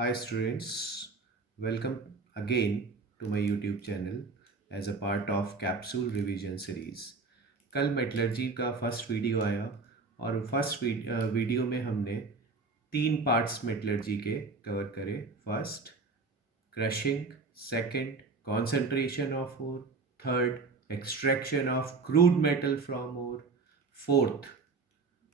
Hi students, welcome again to my YouTube channel as a part of Capsule Revision Series. कल metallurgy का first video आया और first video में हमने 3 parts metallurgy के cover करे. First crushing, second concentration of ore, third extraction of crude metal from ore, fourth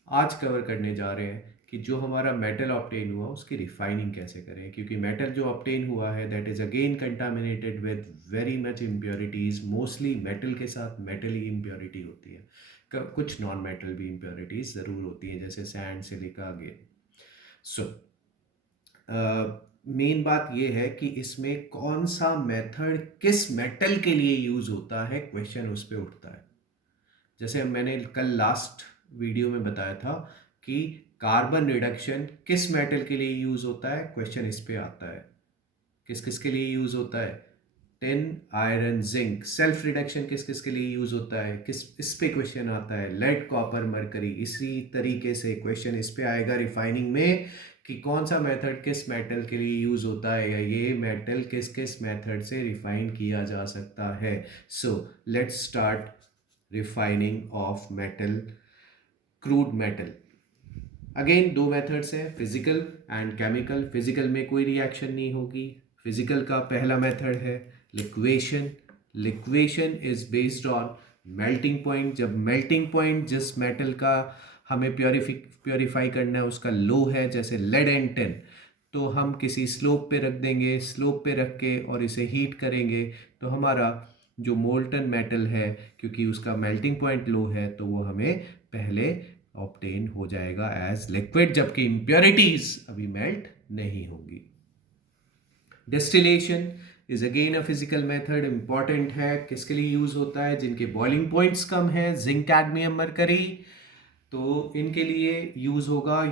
आज cover करने जा रहे हैं कि जो हमारा मेटल ऑब्टेन हुआ उसकी रिफाइनिंग कैसे करें, क्योंकि मेटल जो ऑब्टेन हुआ है that is again contaminated with very much impurities. Mostly metal के साथ मेटल ही इम्प्योरिटी होती है, कुछ नॉन मेटल भी इम्प्योरिटीज़ ज़रूर होती हैं जैसे sand, silica again. So main बात ये है कि इसमें कौन सा मेथड किस मेटल के लिए यूज़ होता है, क्वेश्चन उस पर उठता है. जैसे मैंने कल लास्ट वीडियो में बताया था कि कार्बन रिडक्शन किस मेटल के लिए यूज़ होता है, क्वेश्चन इस पे आता है. किस किस के लिए यूज़ होता है, tin, iron, zinc. Self reduction किस किस के लिए यूज़ होता है, किस इस पे क्वेश्चन आता है, लेड, कॉपर, मरकरी. इसी तरीके से क्वेश्चन इस पे आएगा रिफाइनिंग में कि कौन सा मेथड किस मेटल के लिए यूज़ होता है या ये मेटल किस किस मेथड से रिफाइन किया जा सकता है. So let's start refining of metal, crude metal. Again 2 methods हैं, फिजिकल एंड केमिकल. फिजिकल में कोई रिएक्शन नहीं होगी. फिजिकल का पहला मेथड है liquation. Liquation is based on melting point. जब मेल्टिंग पॉइंट जिस मेटल का हमें प्योरीफाई करना है उसका लो है, जैसे लेड एंड टिन, तो हम किसी स्लोप पे रख देंगे. स्लोप पे रख के और इसे हीट करेंगे तो हमारा जो मोल्टन मेटल है, क्योंकि उसका मेल्टिंग पॉइंट लो है, तो वो हमें पहले ऑब्टेन हो जाएगा एज लिक्विड, जबकि इम्प्योरिटीज अभी मेल्ट नहीं होंगी. Distillation is again a physical method. Important है, किसके लिए यूज होता है, जिनके बॉइलिंग पॉइंट्स कम है, जिंक, कैडमियम, मरकरी, तो इनके लिए यूज होगा.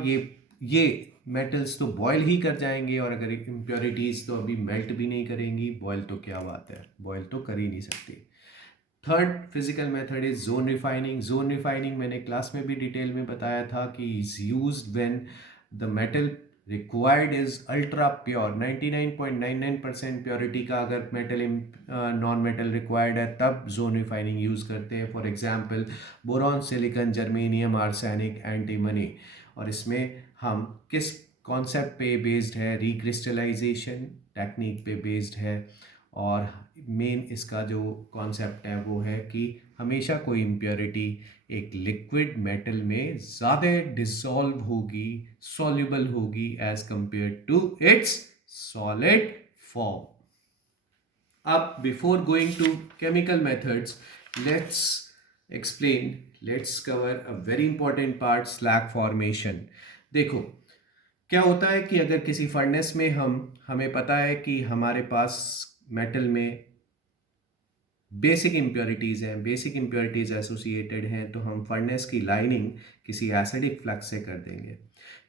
ये मेटल्स तो बॉयल ही कर जाएंगे, और अगर इम्प्योरिटीज तो अभी मेल्ट भी नहीं करेंगी. बॉयल तो क्या बात है, बॉयल तो कर ही नहीं सकती. Third physical method is zone refining. Zone refining मैंने क्लास में भी डिटेल में बताया था कि is used when the metal required is ultra pure. 99.99% purity का अगर मेटल नॉन मेटल रिक्वायर्ड है तब जोन रिफाइनिंग यूज़ करते हैं. For example boron, silicon, germanium, arsenic, antimony. और इसमें हम किस कॉन्सेप्ट पे बेस्ड है, रिक्रिस्टलाइजेशन टेक्निक पे बेस्ड है. और मेन इसका जो कॉन्सेप्ट है वो है कि हमेशा कोई इम्प्योरिटी एक लिक्विड मेटल में ज़्यादा डिसॉल्व होगी, सॉल्युबल होगी as compared to its solid form. अब before going to chemical methods, let's explain, let's cover a very important part, slag formation. देखो क्या होता है कि अगर किसी फर्नेस में हमें पता है कि हमारे पास मेटल में बेसिक इम्प्योरिटीज़ हैं, बेसिक इम्प्योरिटीज़ एसोसिएटेड हैं, तो हम फर्नेस की लाइनिंग किसी एसिडिक फ्लक्स से कर देंगे.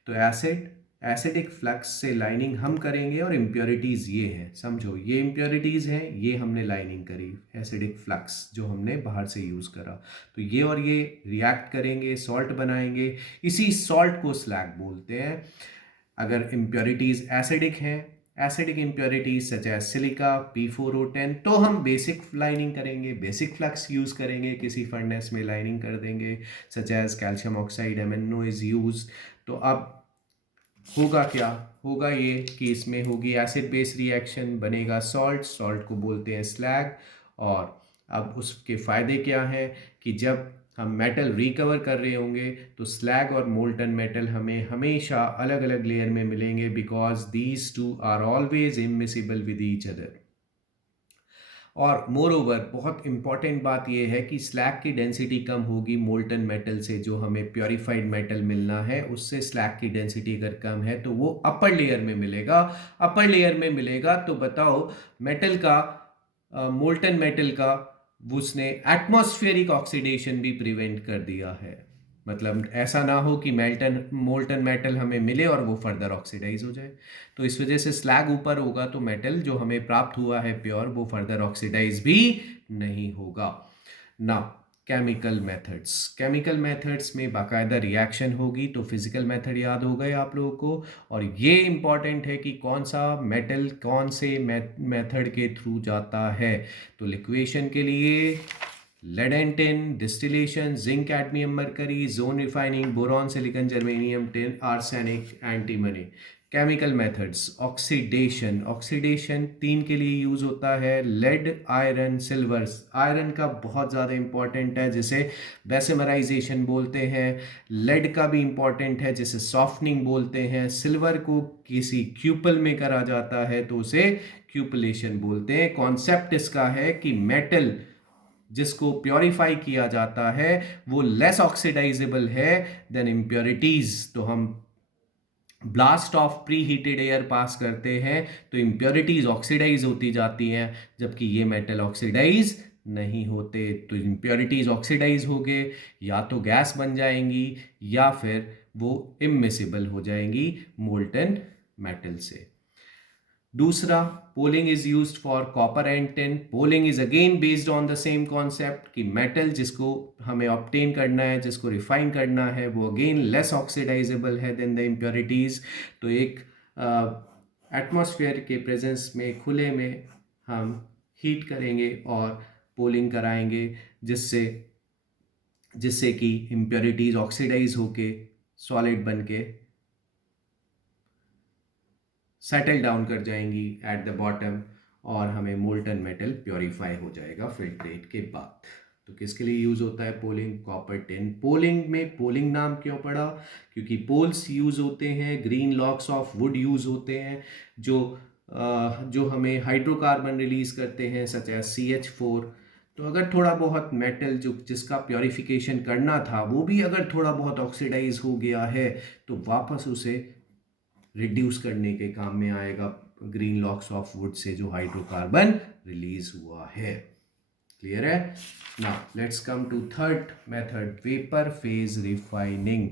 तो एसिडिक फ्लक्स से लाइनिंग हम करेंगे और इम्प्योरिटीज़ ये हैं, समझो ये इम्प्योरिटीज़ हैं, ये हमने लाइनिंग करी एसिडिक फ्लक्स जो हमने बाहर से यूज़ करा. तो ये और ये रिएक्ट करेंगे, सॉल्ट बनाएंगे. इसी सॉल्ट को स्लैग बोलते हैं. अगर इम्प्योरिटीज़ एसिडिक हैं, acidic impurities such as silica, P4O10, तो हम बेसिक लाइनिंग करेंगे, बेसिक फ्लक्स यूज़ करेंगे, किसी फर्नेस में लाइनिंग कर देंगे. Such as calcium oxide, MnO is use. तो अब होगा क्या, होगा ये कि इसमें होगी एसिड बेस रिएक्शन, बनेगा सॉल्ट. सॉल्ट को बोलते हैं स्लैग. और अब उसके फ़ायदे क्या हैं कि जब हम मेटल रिकवर कर रहे होंगे तो स्लैग और मोल्टन मेटल हमें हमेशा अलग अलग लेयर में मिलेंगे, because these two are always immiscible with each other. और मोर ओवर बहुत इंपॉर्टेंट बात यह है कि स्लैग की डेंसिटी कम होगी मोल्टन मेटल से. जो हमें प्योरीफाइड मेटल मिलना है उससे स्लैग की डेंसिटी अगर कम है तो वो अपर लेयर में मिलेगा. अपर लेयर में मिलेगा तो बताओ मेटल का, मोल्टन मेटल का, उसने एटमॉस्फेरिक ऑक्सीडेशन भी प्रिवेंट कर दिया है. मतलब ऐसा ना हो कि मोल्टन मेटल हमें मिले और वो फर्दर ऑक्सीडाइज हो जाए. तो इस वजह से स्लैग ऊपर होगा तो मेटल जो हमें प्राप्त हुआ है प्योर वो फर्दर ऑक्सीडाइज भी नहीं होगा. ना केमिकल मेथड्स में बाकायदा रिएक्शन होगी, तो फिजिकल मेथड याद हो गए आप लोगों को। और ये इंपॉर्टेंट है कि कौन सा मेटल कौन से मेथड के थ्रू जाता है। तो लिक्वेशन के लिए lead and tin, distillation zinc cadmium mercury, zone refining boron silicon germanium tin arsenic antimony. Chemical methods, oxidation तीन के लिए यूज होता है, लेड, आयरन, सिल्वर। आयरन का बहुत ज़्यादा इंपॉर्टेंट है जिसे बेसेमराइजेशन बोलते हैं, लेड का भी इंपॉर्टेंट है जिसे सॉफ्टनिंग बोलते हैं, सिल्वर को किसी क्यूपल में करा जाता है तो उसे क्यूपलेशन बोलते हैं। कॉन्सेप्ट इसका है कि मेटल जिसको प्योरीफाई किया जाता है वो लेस ऑक्सीडाइजेबल है देन इम्प्योरिटीज। तो हम blast of pre heated air pass करते हैं तो इम्प्योरिटीज ऑक्सीडाइज होती जाती हैं, जबकि ये मेटल ऑक्सीडाइज नहीं होते। तो इम्प्योरिटीज ऑक्सीडाइज हो गए, या तो गैस बन जाएंगी या फिर वो इमिसिबल हो जाएंगी मोल्टन मेटल से। दूसरा, polling is used for copper and tin. Polling is again based on the same concept कि मेटल जिसको हमें ऑब्टेन करना है, जिसको रिफाइन करना है, वो अगेन लेस ऑक्सीडाइजेबल है देन द इम्प्योरिटीज। तो एक एटमॉस्फेयर के प्रेजेंस में खुले में हम हीट करेंगे और पोलिंग कराएंगे जिससे जिससे कि इम्प्योरिटीज ऑक्सीडाइज होके सॉलिड बन के सेटल डाउन कर जाएंगी एट द बॉटम और हमें मोल्टन मेटल प्योरीफाई हो जाएगा फिल्ट्रेट के बाद। तो किसके लिए यूज़ होता है पोलिंग? Copper tin. पोलिंग में पोलिंग नाम क्यों पड़ा? क्योंकि पोल्स यूज़ होते हैं, green locks of would use होते हैं जो हमें हाइड्रोकार्बन रिलीज करते हैं सच एज CH4। तो अगर थोड़ा बहुत मेटल जो जिसका प्योरीफिकेशन करना था वो भी अगर थोड़ा बहुत ऑक्सीडाइज हो गया है तो वापस उसे रिड्यूस करने के काम में आएगा green locks of would say जो हाइड्रोकार्बन रिलीज हुआ है। क्लियर है? Now let's come to third method, vapour phase refining.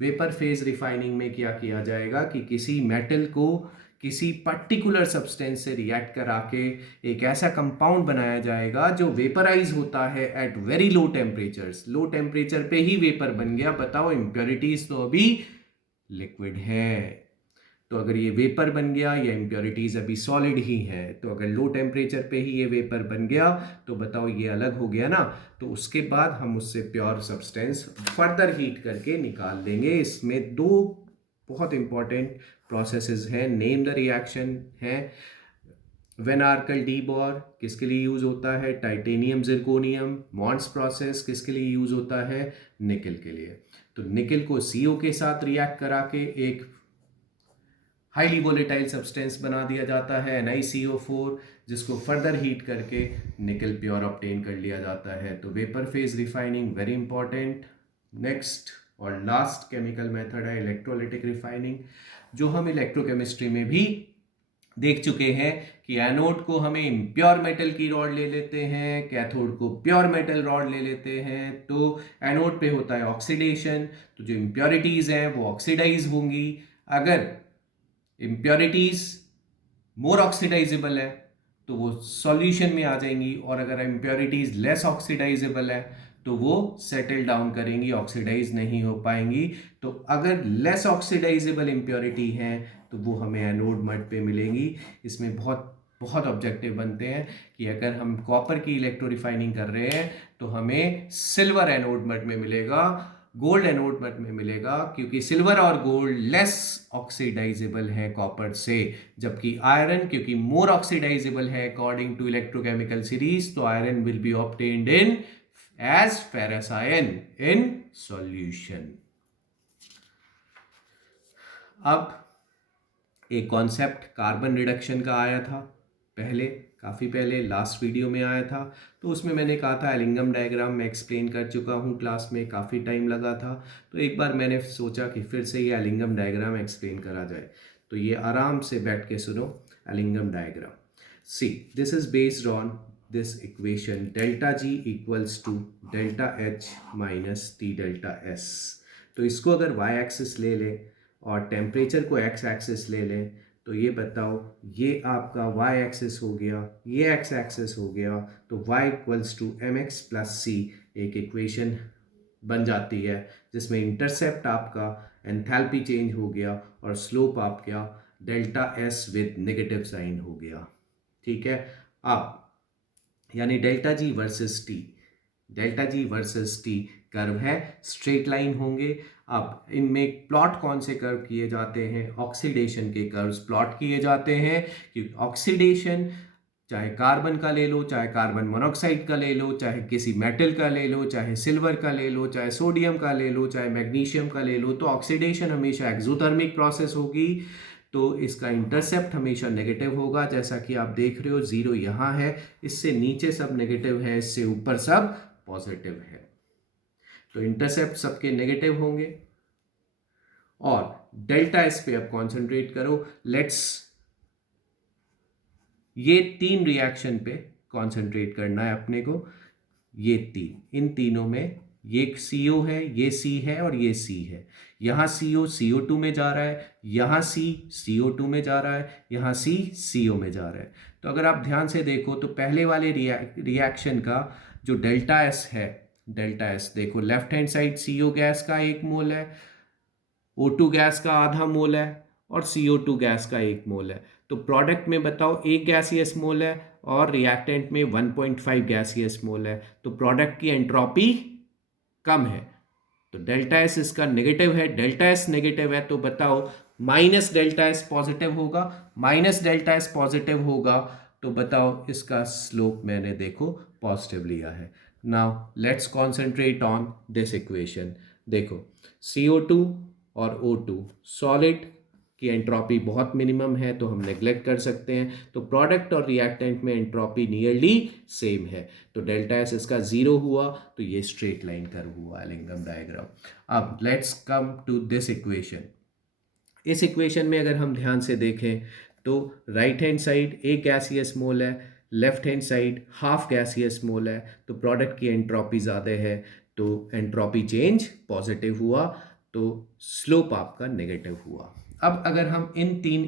Vapour phase refining में क्या किया जाएगा कि किसी मेटल को किसी पर्टिकुलर सब्सटेंस से रिएक्ट करा के एक ऐसा कंपाउंड बनाया जाएगा जो वेपराइज होता है at very low temperatures. Low temperature पे ही वेपर बन गया। बताओ, इम्प्योरिटीज तो अभी लिक्विड है। तो अगर ये वेपर बन गया या इम्प्योरिटीज अभी सॉलिड ही है, तो अगर लो टेम्परेचर पे ही ये वेपर बन गया तो बताओ ये अलग हो गया ना। तो उसके बाद हम उससे प्योर सब्सटेंस फर्दर हीट करके निकाल लेंगे। इसमें दो बहुत इंपॉर्टेंट प्रोसेसेस हैं। नेम द रिएक्शन है वेन आर्कल डी बोर, किसके लिए यूज होता है? Titanium zirconium. मॉन्स प्रोसेस किसके लिए यूज होता है? निकल के लिए। तो निकल को CO के साथ रिएक्ट करा के एक हाईली वोलेटाइल सब्सटेंस बना दिया जाता है NiCO4, जिसको फर्दर हीट करके निकल प्योर ऑब्टेन कर लिया जाता है। तो vapour phase refining very important. Next और लास्ट केमिकल मेथड है इलेक्ट्रोलिटिक रिफाइनिंग, जो हम इलेक्ट्रोकेमिस्ट्री में भी देख चुके हैं कि एनोड को हमें इम्प्योर मेटल की रॉड ले लेते हैं, कैथोड को प्योर मेटल रॉड ले लेते हैं। तो एनोड पे होता है ऑक्सीडेशन, तो जो इम्प्योरिटीज हैं वो ऑक्सीडाइज होंगी। अगर इम्प्योरिटीज मोर ऑक्सीडाइजेबल है तो वो सॉल्यूशन में आ जाएंगी, और अगर इम्प्योरिटीज लेस ऑक्सीडाइजेबल है तो वो सेटल डाउन करेंगी, ऑक्सीडाइज नहीं हो पाएंगी। तो अगर लेस ऑक्सीडाइजेबल इम्प्योरिटी है तो वो हमें एनोड मड पे मिलेंगी। इसमें बहुत बहुत ऑब्जेक्टिव बनते हैं कि अगर हम कॉपर की इलेक्ट्रो रिफाइनिंग कर रहे हैं तो हमें सिल्वर एनोड मड में मिलेगा, गोल्ड एनोड मड में मिलेगा, क्योंकि सिल्वर और गोल्ड लेस ऑक्सीडाइजेबल है कॉपर से, जबकि आयरन क्योंकि मोर ऑक्सीडाइजेबल है अकॉर्डिंग टू इलेक्ट्रोकेमिकल सीरीज, तो iron will be obtained in as ferrous ion in solution. अब एक कॉन्सेप्ट कार्बन रिडक्शन का आया था काफ़ी पहले लास्ट वीडियो में आया था, तो उसमें मैंने कहा था एलिंगम डायग्राम मैं एक्सप्लेन कर चुका हूँ क्लास में, काफ़ी टाइम लगा था। तो एक बार मैंने सोचा कि फिर से ये एलिंगम डायग्राम एक्सप्लेन करा जाए। तो ये आराम से बैठ के सुनो Ellingham diagram. See, this is based on this equation delta G equals to delta H minus T delta S। तो इसको अगर y एक्सिस ले लें और टेम्परेचर को x एक्सिस ले लें तो ये बताओ, ये आपका y एक्सिस हो गया, ये x एक्सिस हो गया, तो y equals to mx plus c एक इक्वेशन बन जाती है जिसमें इंटरसेप्ट आपका एंथैल्पी चेंज हो गया और स्लोप आपका delta S with negative sign हो गया। ठीक है, अब यानी delta G versus T curve है, स्ट्रेट लाइन होंगे। अब इनमें प्लॉट कौन से कर्व किए जाते हैं? ऑक्सीडेशन के कर्व्स प्लॉट किए जाते हैं, क्योंकि ऑक्सीडेशन चाहे कार्बन का ले लो, चाहे कार्बन मोनोऑक्साइड का ले लो, चाहे किसी मेटल का ले लो, चाहे सिल्वर का ले लो, चाहे सोडियम का ले लो, चाहे मैग्नीशियम का ले लो, तो ऑक्सीडेशन हमेशा एक्सोथर्मिक प्रोसेस होगी। तो इसका इंटरसेप्ट हमेशा नेगेटिव होगा, जैसा कि आप देख रहे हो 0 यहाँ है, इससे नीचे सब नेगेटिव है, इससे ऊपर सब पॉजिटिव है। तो इंटरसेप्ट सबके नेगेटिव होंगे। और डेल्टा एस पे अब कॉन्सेंट्रेट करो। लेट्स ये 3 रिएक्शन पे कॉन्सेंट्रेट करना है अपने को। ये 3, इन तीनों में ये CO है, ये C है और ये C है। यहाँ CO CO2 में जा रहा है, यहाँ C CO2 में जा रहा है, यहाँ C CO में जा रहा है। तो अगर आप ध्यान से देखो तो पहले वाले रिएक्शन का जो डेल्टा एस है, डेल्टा एस देखो, left hand side CO gas का 1 मोल है, O2 गैस का आधा मोल है और CO2 गैस का 1 मोल है। तो प्रोडक्ट में बताओ 1 गैसियस मोल है और रिएक्टेंट में 1.5 गैसियस मोल है। तो प्रोडक्ट की एंट्रोपी कम है। तो डेल्टा एस इसका नेगेटिव है, डेल्टा एस नेगेटिव है, तो बताओ माइनस डेल्टा एस पॉजिटिव होगा। माइनस डेल्टा एस पॉजिटिव होगा तो बताओ इसका स्लोप मैंने देखो पॉजिटिव लिया है। Now let's concentrate on this equation. देखो CO2 और O2 सॉलिड की एंट्रोपी बहुत मिनिमम है, तो हम नेग्लेक्ट कर सकते हैं। तो प्रोडक्ट और रिएक्टेंट में एंट्रोपी नियरली सेम है, तो डेल्टा एस इसका 0 हुआ, तो ये स्ट्रेट लाइन कर्व हुआ एलिंगम डायग्राम। अब let's come to this equation. इस इक्वेशन में अगर हम ध्यान से देखें तो right hand side 1 gaseous mole है, left hand side half gaseous mole है, तो प्रोडक्ट की एंट्रोपी ज़्यादा है, तो एंट्रोपी चेंज पॉजिटिव हुआ, तो स्लोप आपका नेगेटिव हुआ। अब अगर हम इन 3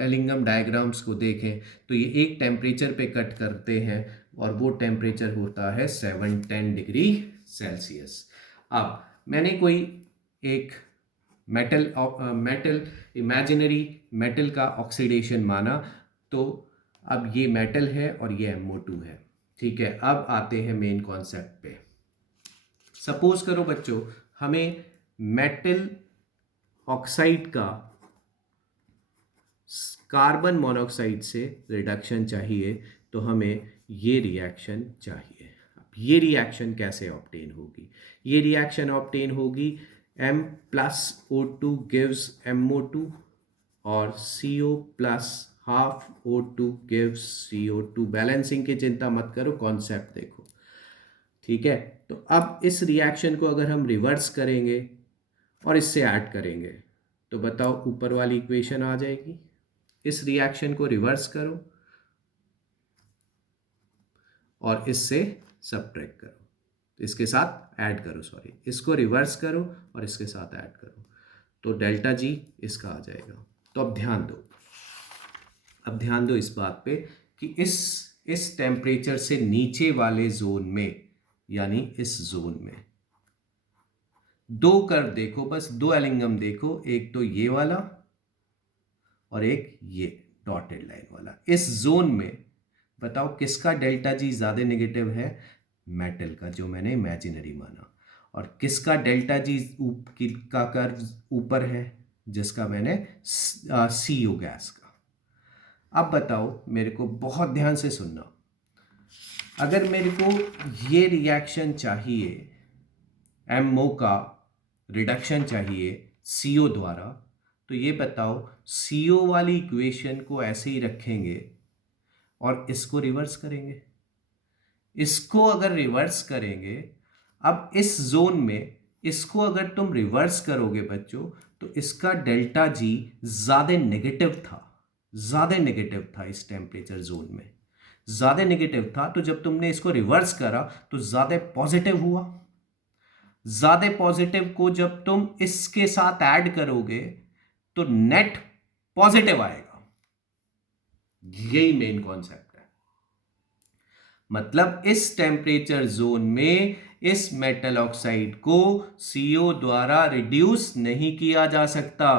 एलिंगम डायग्राम्स को देखें तो ये एक टेम्परेचर पे कट करते हैं और वो टेम्परेचर होता है 710 डिग्री सेल्सियस। अब मैंने कोई एक मेटल इमेजिनरी मेटल का ऑक्सीडेशन माना, तो अब ये मेटल है और ये MO2 है। ठीक है, अब आते हैं मेन कॉन्सेप्ट पे। सपोज करो बच्चों हमें मेटल ऑक्साइड का कार्बन मोनोऑक्साइड से रिडक्शन चाहिए, तो हमें ये रिएक्शन चाहिए। अब ये रिएक्शन कैसे ऑब्टेन होगी? ये रिएक्शन ऑब्टेन होगी M plus O2 gives MO2 और CO plus half O2 gives CO2। Balancing की चिंता मत करो, कॉन्सेप्ट देखो। ठीक है, तो अब इस रिएक्शन को अगर हम रिवर्स करेंगे और इससे ऐड करेंगे तो बताओ ऊपर वाली इक्वेशन आ जाएगी। इस रिएक्शन को रिवर्स करो और इससे सब्ट्रैक्ट करो, इसके साथ ऐड करो, सॉरी, इसको रिवर्स करो और इसके साथ ऐड करो, तो डेल्टा जी इसका आ जाएगा। तो अब ध्यान दो इस बात पे कि इस टेम्परेचर से नीचे वाले जोन में, यानी इस जोन में 2 कर्व देखो, बस 2 एलिंगम देखो, एक तो ये वाला और एक ये डॉटेड लाइन वाला। इस जोन में बताओ किसका डेल्टा जी ज्यादा नेगेटिव है? मेटल का, जो मैंने इमेजिनरी माना। और किसका डेल्टा जी का कर्व ऊपर है? जिसका मैंने CO गैस का। अब बताओ, मेरे को बहुत ध्यान से सुनना, अगर मेरे को ये रिएक्शन चाहिए, MO का रिडक्शन चाहिए CO द्वारा, तो ये बताओ CO वाली इक्वेशन को ऐसे ही रखेंगे और इसको रिवर्स करेंगे। इसको अगर रिवर्स करेंगे, अब इस जोन में इसको अगर तुम रिवर्स करोगे बच्चों, तो इसका डेल्टा जी ज्यादा नेगेटिव था इस टेम्परेचर जोन में, ज्यादा नेगेटिव था। तो जब तुमने इसको रिवर्स करा तो ज्यादा पॉजिटिव हुआ। ज्यादा पॉजिटिव को जब तुम इसके साथ ऐड करोगे तो नेट पॉजिटिव आएगा। यही मेन कॉन्सेप्ट है। मतलब इस टेम्परेचर जोन में इस मेटल ऑक्साइड को CO द्वारा रिड्यूस नहीं किया जा सकता।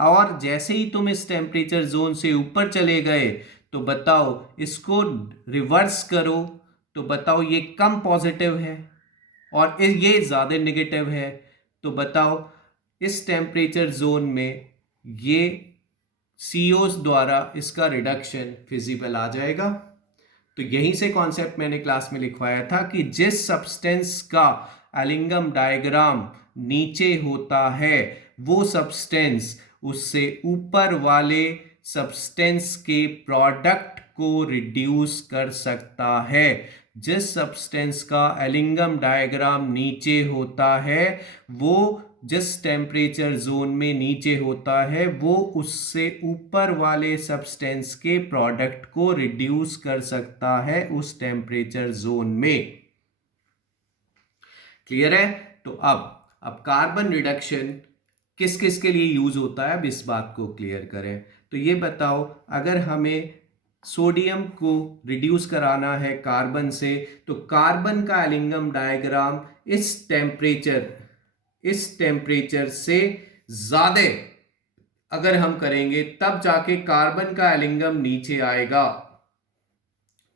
और जैसे ही तुम इस टेम्परेचर जोन से ऊपर चले गए तो बताओ इसको रिवर्स करो, तो बताओ ये कम पॉजिटिव है और ये ज़्यादा नेगेटिव है। तो बताओ इस टेम्परेचर जोन में ये COs द्वारा इसका रिडक्शन फिजिबल आ जाएगा। तो यहीं से कॉन्सेप्ट मैंने क्लास में लिखवाया था कि जिस सब्सटेंस का एलिंगम डायग्राम नीचे होता है वो सब्सटेंस उससे ऊपर वाले सब्सटेंस के प्रोडक्ट को रिड्यूस कर सकता है। जिस सब्सटेंस का एलिंगम डायग्राम नीचे होता है वो जिस टेम्परेचर जोन में नीचे होता है वो उससे ऊपर वाले सब्सटेंस के प्रोडक्ट को रिड्यूस कर सकता है उस टेम्परेचर जोन में। क्लियर है? तो अब कार्बन रिडक्शन किस किस के लिए यूज होता है, अब इस बात को क्लियर करें। तो ये बताओ अगर हमें सोडियम को रिड्यूस कराना है कार्बन से तो कार्बन का एलिंगम डायग्राम इस टेम्परेचर से ज्यादा अगर हम करेंगे तब जाके कार्बन का एलिंगम नीचे आएगा।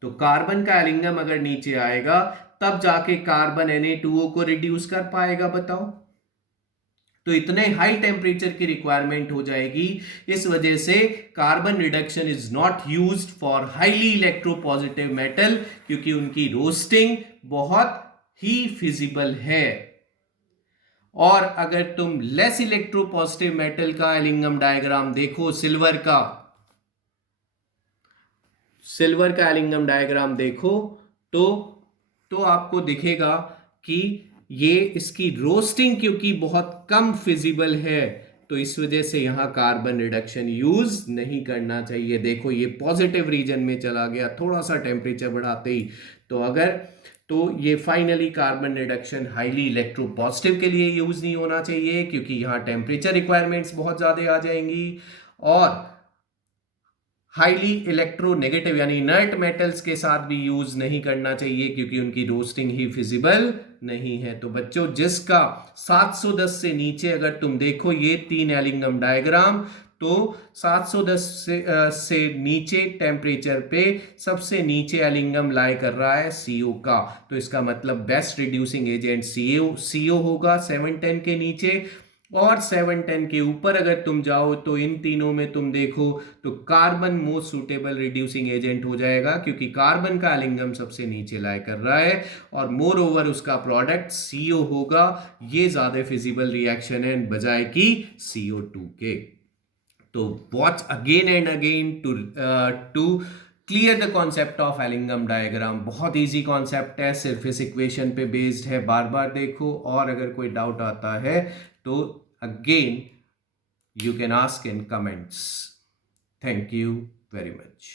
तो कार्बन का एलिंगम अगर नीचे आएगा तब जाके कार्बन Na2O को रिड्यूस कर पाएगा। बताओ, तो इतने हाई टेम्परेचर की रिक्वायरमेंट हो जाएगी। इस वजह से carbon reduction is not used for highly electropositive metal, क्योंकि उनकी रोस्टिंग बहुत ही फिजिबल है। और अगर तुम लेस इलेक्ट्रोपॉजिटिव मेटल का एलिंगम डायग्राम देखो, सिल्वर का एलिंगम डायग्राम देखो तो आपको दिखेगा कि ये इसकी रोस्टिंग क्योंकि बहुत कम फिजिबल है तो इस वजह से यहां कार्बन रिडक्शन यूज नहीं करना चाहिए। देखो ये पॉजिटिव रीजन में चला गया थोड़ा सा टेम्परेचर बढ़ाते ही। तो ये finally carbon reduction highly electropositive के लिए यूज नहीं होना चाहिए, क्योंकि यहां टेम्परेचर रिक्वायरमेंट्स बहुत ज्यादा आ जाएंगी। और हाईली इलेक्ट्रोनेगेटिव यानी इनर्ट मेटल्स के साथ भी यूज नहीं करना चाहिए, क्योंकि उनकी रोस्टिंग ही फिजिबल नहीं है। तो बच्चों जिसका 710 से नीचे अगर तुम देखो ये 3 एलिंगम डायग्राम, तो 710 से नीचे टेम्परेचर पे सबसे नीचे एलिंगम लाई कर रहा है CO का। तो इसका मतलब बेस्ट रिड्यूसिंग एजेंट CO होगा 710 के नीचे। और 710 के ऊपर अगर तुम जाओ तो इन तीनों में तुम देखो तो carbon most suitable reducing agent हो जाएगा, क्योंकि कार्बन का एलिंगम सबसे नीचे लाई कर रहा है और मोर ओवर उसका प्रोडक्ट CO होगा। ये ज्यादा फिजिबल रिएक्शन है बजाय कि CO2 के। तो watch again and again to clear the concept of Ellingham diagram. बहुत इजी कॉन्सेप्ट है, सिर्फ इस इक्वेशन पे बेस्ड है, बार बार देखो। और अगर कोई डाउट आता है तो again you can ask in comments. Thank you very much.